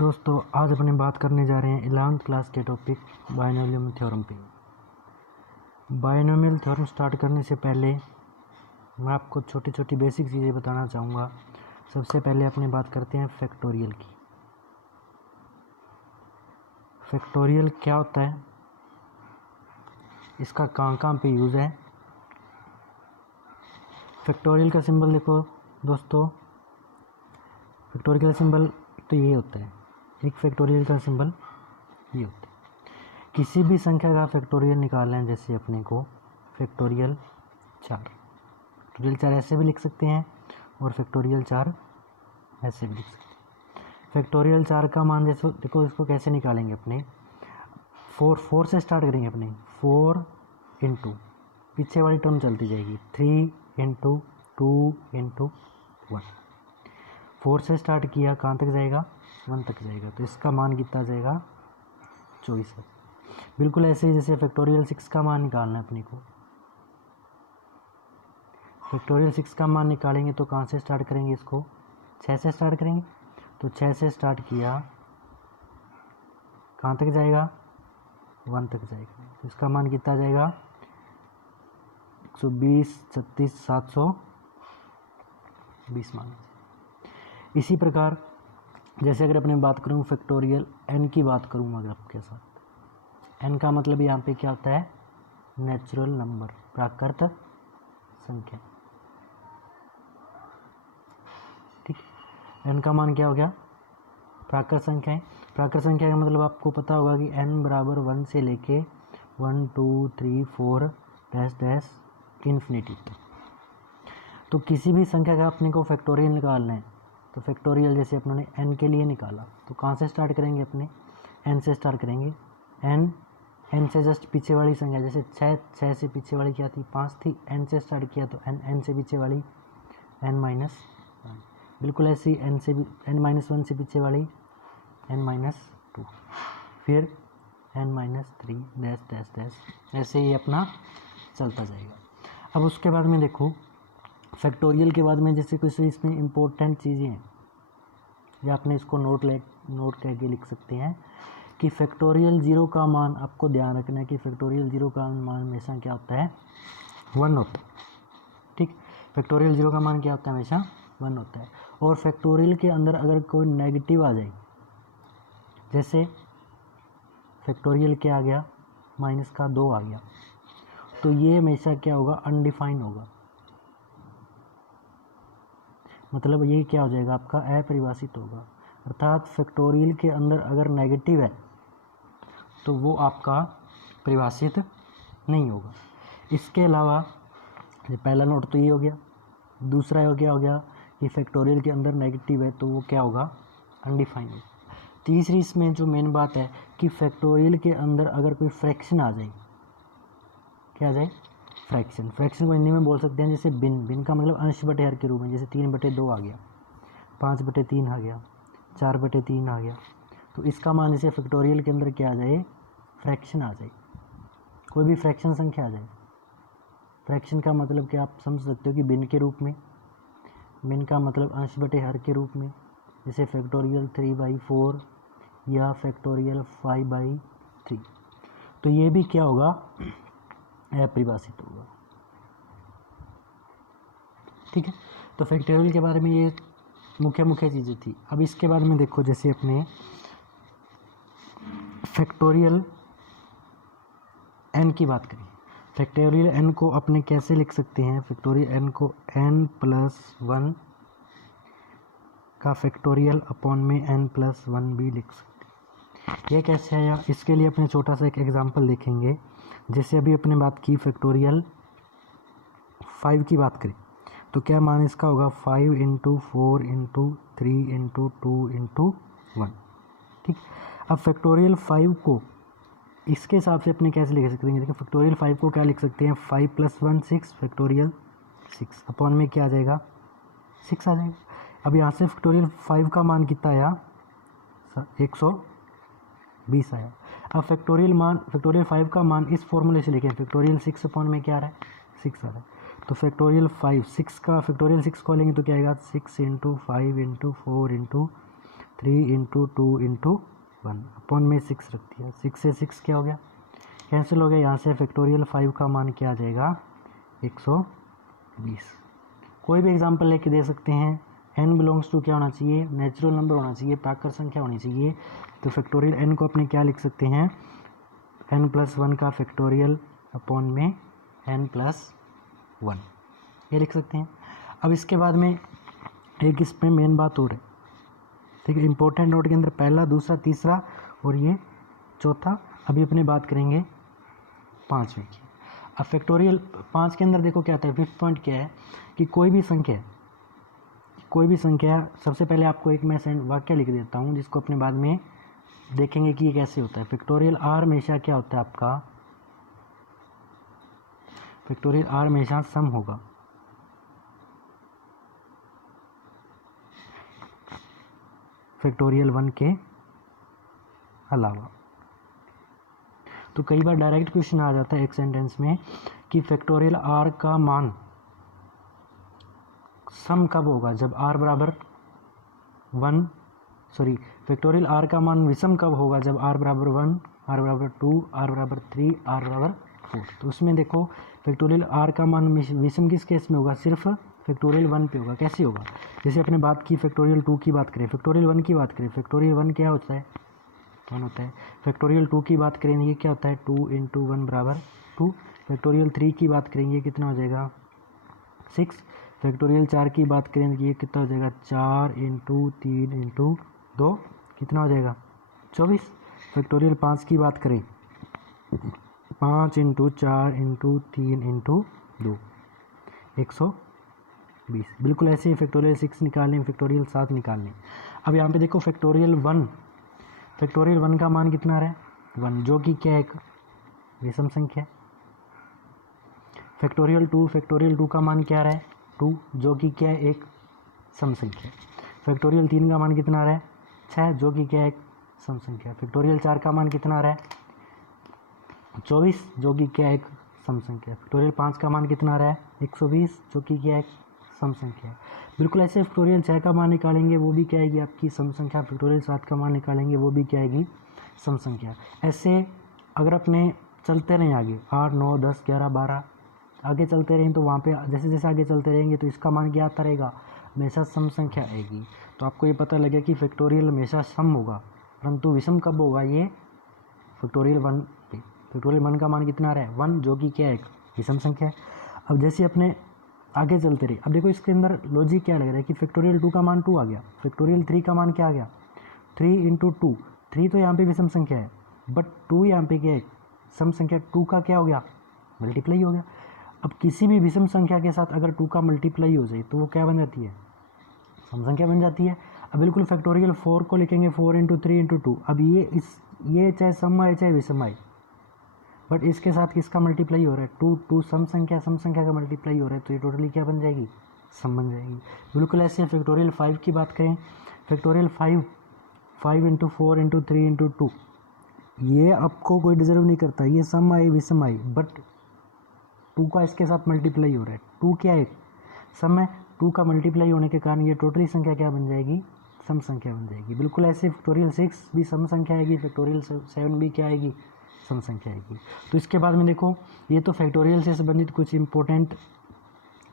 दोस्तों आज अपने बात करने जा रहे हैं 11th क्लास के टॉपिक बायनोमियल थ्योरम पे। बायनोमियल थ्योरम स्टार्ट करने से पहले मैं आपको छोटी छोटी बेसिक चीज़ें बताना चाहूँगा। सबसे पहले अपने बात करते हैं फैक्टोरियल की। फैक्टोरियल क्या होता है, इसका कहाँ कहाँ पे यूज़ है। फैक्टोरियल का सिंबल देखो दोस्तों, फैक्टोरियल का सिंबल तो ये होता है, एक फैक्टोरियल का सिंबल ये होता है। किसी भी संख्या का फैक्टोरियल निकालना है, जैसे अपने को फैक्टोरियल 4 ऐसे भी लिख सकते हैं और फैक्टोरियल 4 ऐसे भी लिख सकते हैं। फैक्टोरियल 4 का मान जैसे देखो, इसको कैसे निकालेंगे अपने 4 से स्टार्ट करेंगे अपने 4 इंटू पीछे वाली टर्म चलती जाएगी 3 इंटू 2 इंटू 1। 4 से स्टार्ट किया, कहाँ तक जाएगा 1 तक जाएगा, तो इसका मान कितना जाएगा 24 है। बिल्कुल ऐसे ही जैसे फैक्टोरियल 6 का मान निकालना है अपने को। फैक्टोरियल 6 का मान निकालेंगे तो कहाँ से स्टार्ट करेंगे, इसको 6 से स्टार्ट करेंगे, तो 6 से स्टार्ट किया, कहाँ तक जाएगा 1 तक जाएगा, तो इसका मान कितना जाएगा 120 36 720 मान। इसी प्रकार जैसे अगर अपने बात करूँ फैक्टोरियल n की बात करूँ अगर आपके साथ, n का मतलब यहाँ पे क्या होता है नेचुरल नंबर, प्राकृत संख्या। ठीक, n का मान क्या हो गया प्राकृत संख्या है। प्राकृत संख्या का मतलब आपको पता होगा कि n बराबर 1 से लेके 1 2 3 4 डैश डैश इन्फिनिटी। तो किसी भी संख्या का अपने को फैक्टोरियल निकालना है, तो फैक्टोरियल जैसे अपने n के लिए निकाला तो कहाँ से स्टार्ट करेंगे, अपने n से स्टार्ट करेंगे। n से जस्ट पीछे वाली संख्या, जैसे 6 से पीछे वाली क्या थी 5 थी, n से स्टार्ट किया तो n से पीछे वाली n-1। बिल्कुल ऐसी n-1 से पीछे वाली n-2, फिर n-3 डैश डैश डैश, ऐसे ही अपना चलता जाएगा। अब उसके बाद में देखो फैक्टोरियल के बाद में जैसे कुछ इसमें इम्पोर्टेंट चीज़ें हैं, या आपने इसको नोट कह के लिख सकते हैं कि फैक्टोरियल 0 का मान आपको ध्यान रखना है कि फैक्टोरियल 0 का मान हमेशा क्या होता है 1 होता है। ठीक, फैक्टोरियल 0 का मान क्या होता है हमेशा 1 होता है। और फैक्टोरियल के अंदर अगर कोई नेगेटिव आ जाए, जैसे फैक्टोरियल क्या आ गया -2 आ गया, तो ये हमेशा क्या होगा अनडिफाइन होगा, मतलब ये क्या हो जाएगा आपका अपरिभाषित होगा। अर्थात फैक्टोरियल के अंदर अगर नेगेटिव है तो वो आपका परिभाषित नहीं होगा। इसके अलावा पहला नोट तो ये हो गया, दूसरा हो गया कि फैक्टोरियल के अंदर नेगेटिव है तो वो क्या होगा अनडिफाइन होगा। तीसरी इसमें जो मेन बात है कि फैक्टोरियल के अंदर अगर कोई फ्रैक्शन आ जाए, क्या आ जाए फ्रैक्शन को हिंदी में बोल सकते हैं जैसे बिन का मतलब अंश बटे हर के रूप में, जैसे 3/2 आ गया, 5/3 आ गया, 4/3 आ गया, तो इसका मान जैसे फैक्टोरियल के अंदर क्या आ जाए फ्रैक्शन आ जाए, कोई भी फ्रैक्शन संख्या आ जाए। फ्रैक्शन का मतलब क्या आप समझ सकते हो कि बिन के रूप में, बिन का मतलब अंश बटे हर के रूप में, जैसे फैक्टोरियल 3/4 या फैक्टोरियल 5/3, तो ये भी क्या होगा अपरिभाषित होगा। ठीक है, तो फैक्टोरियल के बारे में ये मुख्य चीज़ें थी। अब इसके बारे में देखो, जैसे अपने फैक्टोरियल n की बात करें, फैक्टोरियल n को अपने कैसे लिख सकते हैं, फैक्टोरियल n को n+1 का फैक्टोरियल अपॉन में n+1 भी लिख सकते हैं। ये कैसे आया, इसके लिए अपने छोटा सा एक एग्जांपल देखेंगे। जैसे अभी अपने बात की फैक्टोरियल 5 की बात करें तो क्या मान इसका होगा 5 × 4 × 3 × 2 × 1। ठीक, अब फैक्टोरियल 5 को इसके हिसाब से अपने कैसे लिख सकते हैं, देखिए फैक्टोरियल 5 को क्या लिख सकते हैं 5 + 1 6 फैक्टोरियल 6 अपॉन में क्या आ जाएगा 6 आ जाएगा। अब यहाँ से फैक्टोरियल 5 का मान कितना आया 120 आया। अब फैक्टोरियल 5 का मान इस फॉर्मूले से लिखें, फैक्टोरियल 6 अपॉन में क्या आ रहा है 6 आ रहा है, तो फैक्टोरियल 6 को लेंगे तो क्या आएगा 6 × 5 × 4 × 3 इंटू 2 इंटू 1 अपॉन में 6 रख दिया। 6 से 6 क्या हो गया, कैंसिल हो गया। यहाँ से फैक्टोरियल 5 का मान क्या आ जाएगा, 120। कोई भी एग्जांपल लेके दे सकते हैं। n बिलोंग्स टू क्या होना चाहिए, नेचुरल नंबर होना चाहिए, प्राकृत संख्या होनी चाहिए। तो फैक्टोरियल n को अपने क्या लिख सकते हैं, n+1 का फैक्टोरियल अपॉन में n+1 ये लिख सकते हैं। अब इसके बाद में एक इसमें मेन बात और है, ठीक है, इंपॉर्टेंट नोट के अंदर पहला, दूसरा, तीसरा और ये चौथा। अभी अपने बात करेंगे 5वें की। अब फैक्टोरियल 5 के अंदर देखो क्या आता है, 5th पॉइंट क्या है कि कोई भी संख्या, सबसे पहले आपको एक मैं वाक्य लिख देता हूँ जिसको अपने बाद में देखेंगे कि ये कैसे होता है। फैक्टोरियल r हमेशा क्या होता है आपका, फैक्टोरियल r हमेशा सम होगा। फैक्टोरियल 1 के अलावा। तो कई बार डायरेक्ट क्वेश्चन आ जाता है एक सेंटेंस में कि फैक्टोरियल r का मान सम कब होगा, जब r बराबर 1, सॉरी फैक्टोरियल r का मान विषम कब होगा, जब r बराबर 1, r बराबर 2, r बराबर 3, r बराबर 4। तो उसमें देखो फैक्टोरियल r का मान विषम किस केस में होगा, सिर्फ फैक्टोरियल 1 पे होगा। कैसे होगा, जैसे अपने बात की फैक्टोरियल 2 की बात करें, फैक्टोरियल 1 की बात करें, फैक्टोरियल 1 क्या होता है, 1 होता है। फैक्टोरियल 2 की बात करेंगे ये क्या होता है, 2 इंटू 1 बराबर 2। फैक्टोरियल 3 की बात करेंगे कितना हो जाएगा, 6। फैक्टोरियल 4 की बात करेंगे ये कितना हो जाएगा, 4 इंटू 3 इंटू 2 कितना हो जाएगा, 24। फैक्टोरियल 5 की बात करें, 5 इंटू 4 इंटू 3 इंटू 2 120। बिल्कुल ऐसे ही फैक्टोरियल 6 निकाल लें, फैक्टोरियल 7 निकाल लें। अब यहाँ पे देखो फैक्टोरियल 1 का मान कितना आ रहा है, 1, जो कि क्या है, एक विषम संख्या। फैक्टोरियल 2 का मान क्या आ रहा है, 2, जो कि क्या है, एक सम संख्या। फैक्टोरियल 3 का मान कितना आ रहा है, 6, जो कि क्या है, एक सम संख्या। फैक्टोरियल 4 का मान कितना आ रहा है, 24, जो कि क्या है, एक सम संख्या। फैक्टोरियल 5 का मान कितना आ रहा है, 120, जो कि क्या है, एक सम संख्या। बिल्कुल ऐसे फैक्टोरियल 6 का मान निकालेंगे, वो भी क्या आएगी आपकी सम संख्या। फैक्टोरियल 7 का मान निकालेंगे, वो भी क्या आएगी, सम संख्या। ऐसे अगर अपने चलते रहें आगे, 8, 9, 10, 11, 12 आगे चलते रहें, तो वहाँ पे जैसे जैसे आगे चलते रहेंगे तो इसका मान क्या आता रहेगा, हमेशा सम संख्या आएगी। तो आपको ये पता लगे कि फैक्टोरियल हमेशा सम होगा, परंतु विषम कब होगा, ये फैक्टोरियल 1 पे। फैक्टोरियल 1 का मान कितना आ रहा है, 1, जो कि क्या है, एक विषम संख्या है। अब जैसे अपने आगे चलते रहे, अब देखो इसके अंदर लॉजिक क्या लग रहा है कि फैक्टोरियल 2 का मान 2 आ गया, फैक्टोरियल 3 का मान क्या आ गया, 3 इंटू 2। 3 तो यहाँ पे विषम संख्या है, बट 2 यहाँ पे क्या है, सम संख्या। 2 का क्या हो गया, मल्टीप्लाई हो गया। अब किसी भी विषम संख्या के साथ अगर 2 का मल्टीप्लाई हो जाए तो वो क्या बन जाती है, सम संख्या बन जाती है। अब बिल्कुल फैक्टोरियल 4 को लिखेंगे, 4 इंटू 3 इंटू 2। अब ये चाहे सम आए चाहे विषम आए, बट इसके साथ किसका मल्टीप्लाई हो रहा है, 2 सम संख्या का मल्टीप्लाई हो रहा है, तो ये टोटली क्या बन जाएगी, सम बन जाएगी। बिल्कुल ऐसे फैक्टोरियल 5 की बात करें, फैक्टोरियल 5 इंटू 4 इंटू 3 इंटू 2, ये आपको कोई डिजर्व नहीं करता, ये सम आए विषम आए, बट 2 का इसके साथ मल्टीप्लाई हो रहा है। 2 क्या है, सम है, 2 का मल्टीप्लाई होने के कारण ये टोटली संख्या क्या बन जाएगी, सम संख्या बन जाएगी। बिल्कुल ऐसे फैक्टोरियल 6 भी सम संख्या आएगी, फैक्टोरियल 7 भी क्या आएगी, सम संख्या आएगी। तो इसके बाद में देखो, ये तो फैक्टोरियल से संबंधित कुछ इंपॉर्टेंट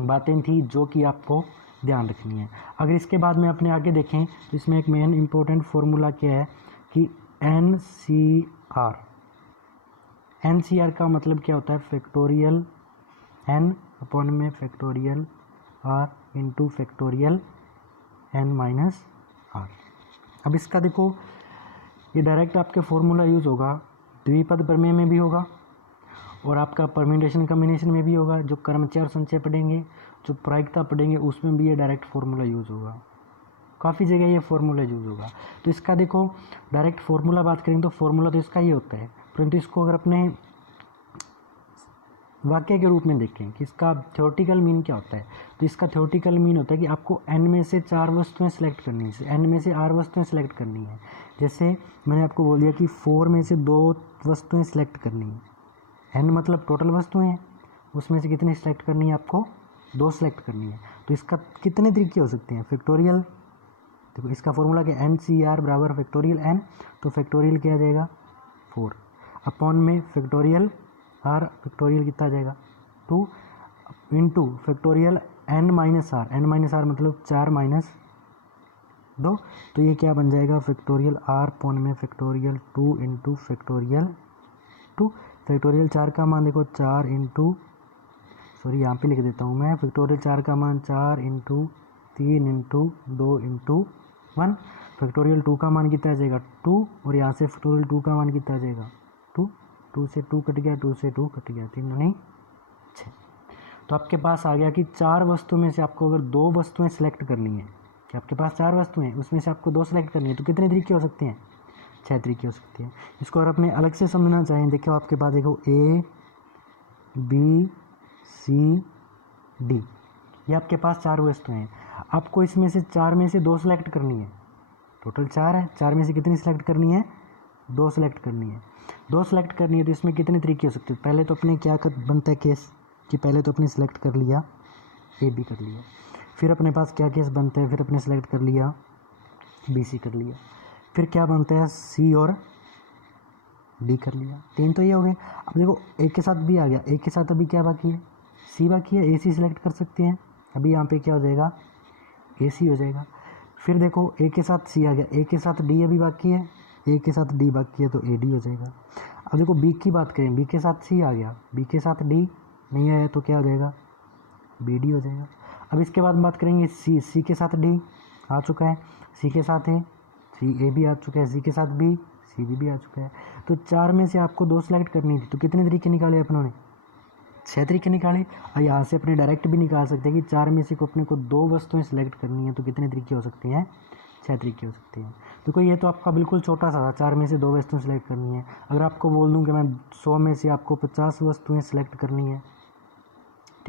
बातें थी जो कि आपको ध्यान रखनी है। अगर इसके बाद में अपने आगे देखें तो इसमें एक मेन इंपॉर्टेंट फॉर्मूला क्या है कि NCR का मतलब क्या होता है, फैक्टोरियल n अपॉन में factorial r into factorial n minus r। अब इसका देखो ये डायरेक्ट आपके फॉर्मूला यूज़ होगा, द्विपद प्रमेय में भी होगा और आपका परम्यूटेशन कम्बिनेशन में भी होगा। जो क्रमचय और संचय पढ़ेंगे, जो प्रायिकता पढ़ेंगे, उसमें भी ये डायरेक्ट फार्मूला यूज़ होगा। काफ़ी जगह ये फार्मूला यूज़ होगा। तो इसका देखो डायरेक्ट फार्मूला बात करेंगे तो फार्मूला तो इसका ही होता है, परंतु इसको अगर अपने वाक्य के रूप में देखें कि इसका थ्योरेटिकल मीन क्या होता है, तो इसका थ्योरेटिकल मीन होता है कि आपको n में से 4 वस्तुएं सेलेक्ट करनी है, n में से r वस्तुएं सेलेक्ट करनी है। जैसे मैंने आपको बोल दिया कि 4 में से 2 वस्तुएं सेलेक्ट करनी है, n मतलब टोटल वस्तुएं हैं, उसमें से कितनी सेलेक्ट करनी है, आपको 2 सेलेक्ट करनी है। तो इसका कितने तरीके हो सकते हैं, फैक्टोरियल देखो इसका फॉर्मूला क्या, एन सी आर बराबर फैक्टोरियल एन, तो फैक्टोरियल क्या आ जाएगा 4 अपॉन में फैक्टोरियल आर, फैक्टोरियल कितना आ जाएगा 2 into factorial n minus r मतलब 4 माइनस 2, तो ये क्या बन जाएगा फैक्टोरियल आर अपॉन में फैक्टोरियल 2 इंटू फैक्टोरियल 2, फैक्टोरियल 4 का मान देखो 4 इंटू, सॉरी यहाँ पे लिख देता हूँ मैं, फैक्टोरियल 4 का मान 4 इंटू 3 इंटू 2 इंटू 1, फैक्टोरियल 2 का मान कितना आ जाएगा 2, और यहाँ से फैक्टोरियल 2 का मान कितना आ जाएगा 2, 2 से 2 कट गया, 2 से 2 कट गया, 3 नहीं 6। तो आपके पास आ गया कि 4 वस्तु में से आपको अगर 2 वस्तुएं सिलेक्ट करनी है, कि आपके पास 4 वस्तुएं उसमें से आपको 2 सिलेक्ट करनी है, तो कितने तरीके हो सकते हैं 6 तरीके हो सकते हैं। इसको अगर अपने अलग से समझना चाहें, देखो आपके पास देखो ए बी सी डी, ये आपके पास 4 वस्तुएं हैं। आपको इसमें से 4 में से 2 सिलेक्ट करनी है, टोटल 4 है, 4 में से कितनी सिलेक्ट करनी है 2 सिलेक्ट करनी है। 2 सिलेक्ट करनी है तो इसमें कितने तरीके हो सकते हैं, पहले तो अपने क्या बनता है केस कि पहले तो अपने सिलेक्ट कर लिया ए बी कर लिया, फिर अपने पास क्या केस बनते हैं, फिर अपने सेलेक्ट कर लिया बी सी कर लिया, फिर क्या बनता है सी और डी कर लिया, 3 तो ये हो गए। अब देखो ए के साथ बी आ गया, ए के साथ अभी क्या बाकी है सी बाकी है, ए सी सिलेक्ट कर सकते हैं, अभी यहाँ पे क्या हो जाएगा ए सी हो जाएगा। फिर देखो ए के साथ सी आ गया, ए के साथ डी अभी बाकी है, ए के साथ डी बाकी है तो ए डी हो जाएगा। अब देखो बी की बात करें, बी के साथ सी आ गया, बी के साथ डी नहीं आया तो क्या हो जाएगा बी डी हो जाएगा। अब इसके बाद बात करेंगे सी, सी के साथ डी आ चुका है, सी के साथ है सी ए भी आ चुका है, सी के साथ बी सी बी भी आ चुका है। तो 4 में से आपको 2 सिलेक्ट करनी थी, तो कितने तरीके निकाले अपनों ने 6 तरीके निकाले। और यहाँ से अपने डायरेक्ट भी निकाल सकते हैं कि 4 में से को अपने को 2 वस्तुएं सिलेक्ट करनी है, तो कितने तरीके हो सकते हैं 6 तरीके हो सकते हैं। देखो ये तो आपका बिल्कुल छोटा सा था, 4 में से 2 वस्तुएं सिलेक्ट करनी है। अगर आपको बोल दूँ कि मैं 100 में से आपको 50 वस्तुएं सिलेक्ट करनी है